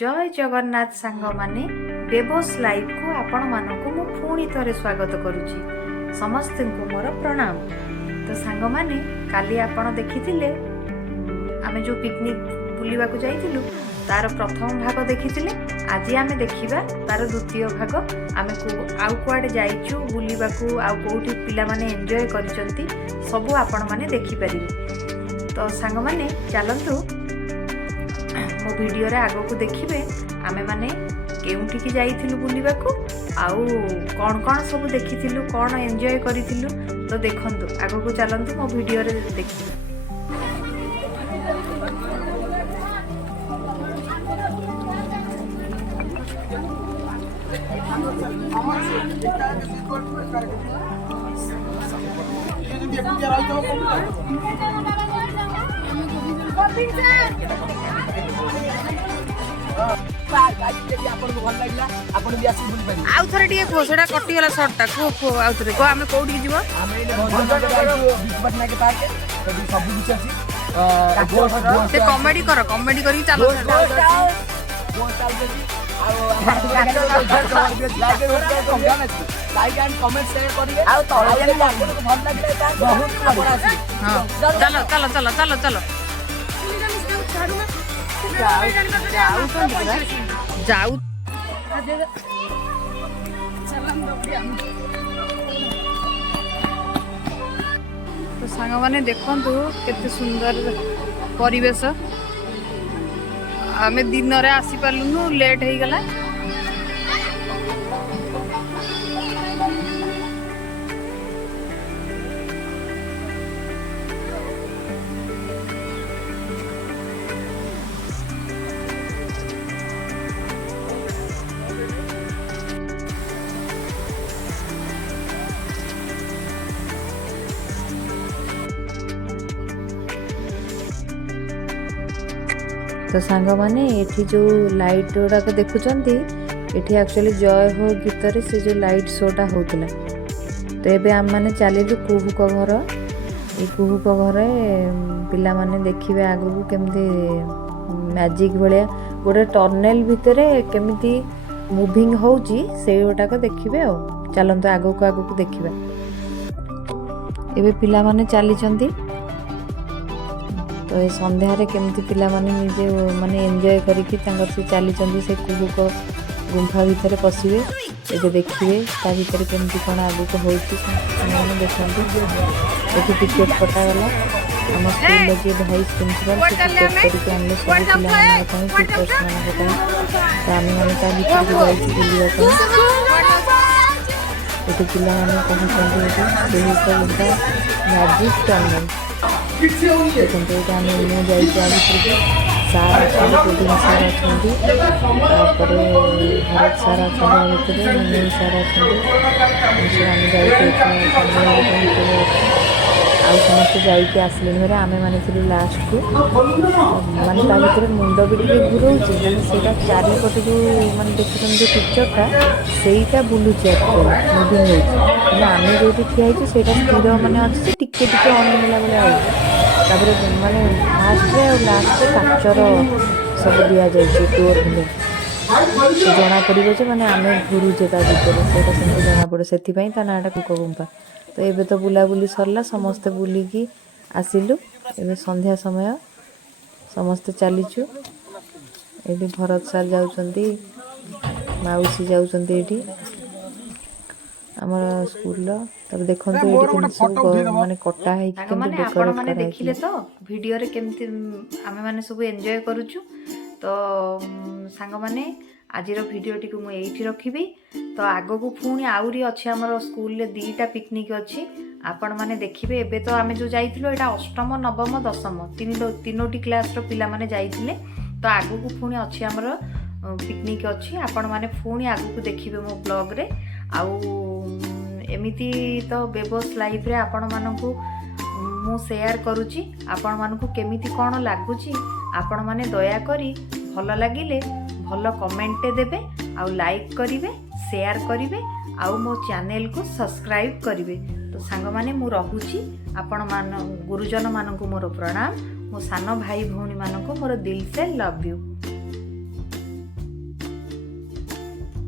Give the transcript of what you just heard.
जय जगन्नाथ सांग माने बेबस लाइव को आपण मानकु मु पुणी थरे स्वागत करुची। समस्त को मोर प्रणाम। तो सांग माने काली आपण देखिथिले आमे जो पिकनिक बुलिबा को जाइथिलु तार प्रथम भाग देखिथिले। आज आमे देखिबा तार द्वितीय भाग। आमे को आउ कुआडे जाइछु बुलिबा को आउ कोठी पिला माने एन्जॉय करिसंती सब आपण माने देखि परिबे। तो सांग माने चलंतु मो वीडियो रे आगो को देखिबे आमे माने केउठी की जाइथिलु बुलिबा को आउ कोन कोन सब देखिथिलु कोन एन्जॉय करिथिलु। तो देखंतु आगो को चलंतु मो वीडियो रे देखिबे। आउ थरे टिके को सेटा कटि गला शॉर्टटा को आउ थरे को आमे कोठी जीव आमे बिचपटना के पार्क सब कुछ अछि। ते कॉमेडी करी चलो लाइक एंड कमेंट शेयर करिए आ तळे आपको भल लागले बहुत चलो चलो चलो चलो चलो जाऊ तो सांग माने देखंतु केते सुंदर परिवेश। आमे दिन रे आसी पालुनु लेट हे गला। तो सांग माने एठी जो लाइट गुड़ाक देखुचंती एठी एक्चुअली जय हो गीत रे से जो लाइट शोटा होतला। तो एबे आम माने चलिलु कुहुक घर। ए कुहुक घर पिला माने देखिबे आगु को केमती मैजिक भलिया गोटे टनल भितरे केमती मूविंग होउची से गोटाक देखिबे। आ चलंतु आगु को देखिबे। एबे पिला माने चली चंती। तो ये संध्या रे केमती पिला माने निजे माने एन्जॉय करिकि तांगर से चली चंदी से कुहुक गुंफा भितर पसिबे। एबे देखिबे ता भितर केमती कोन आगु को होउची माने देखंती। एठी टिकट कटा गला हम स्कूल ले जे भाई प्रिंसिपल टिकट करिकि हमने सब पिला माने कोन टीचर्स माने होता ता हम माने ता भितर जाइछि बुलिया को। एठी पिला माने कोन चंदी एठी गुंफा मैजिक टनल देखते आम जाइए सार अच्छे सार अच्छे भरत सार अच्छे भितर सार अच्छे आम समस्त जाइए आसले मेरे आम मानी लास्ट को माने ता भर मुंड भी घूरोचे मैंने से चारिपटे जो मैंने देखुन जो पिक्चरटा सहीटा बुलूची मुविंग होती आम जो ठिया से स्थिर मैंने अच्छे टिके टिके अनला भाई तापर माने फास्ट रे और लास्ट रे काचर सब दिया जाइए डोर में जना पड़ो जे मैंने आम घूरुचे ता भर से जना पड़े से ता नाटा कुक गुंफा। तो एबे तो बुलाबुली सरला समस्ते बुलिकी आसिलु। एबे संध्या समय समस्ते चलीचु। एबे भरत सार जाउचंती माउसी जाउचंती एठी हमर स्कूल। तब देखंतु एठी सब माने कटा है कि केमते डेकोरेट करा है। देखिले तो वीडियो रे केमते आमे माने सब एन्जॉय करूछु। तो सांग माने आज रो वीडियो टी को मु एठी रखिबी। तो आगो को पुणी आउरी अछि हमर स्कूल ले दीटा पिकनिक अछि आपण माने देखिबे। एबे तो आमे जो जाइथिलो एटा अष्टम नवम दशम तीनोटी क्लास रो पिला माने जाइथिले। तो आगो को पुणी अछि हमर पिकनिक अछि आपण माने पुणी आगो को देखिबे मो ब्लॉग रे। आउ एमिति तो बेबस लाइफ रे आपण मानकु मु शेयर करूची। आपण मानकु केमिति कोन लागुची आपण माने दया करी भल लागिले भल कमेंट देबे आउ लाइक करिवे शेयर करिवे आउ मो चैनल को सब्सक्राइब करिवे। तो सांग माने मु रहुची आपण मान गुरुजन मानकु मोर प्रणाम। मो सानो भाई भौणी मानकु मोर दिल से लव यू।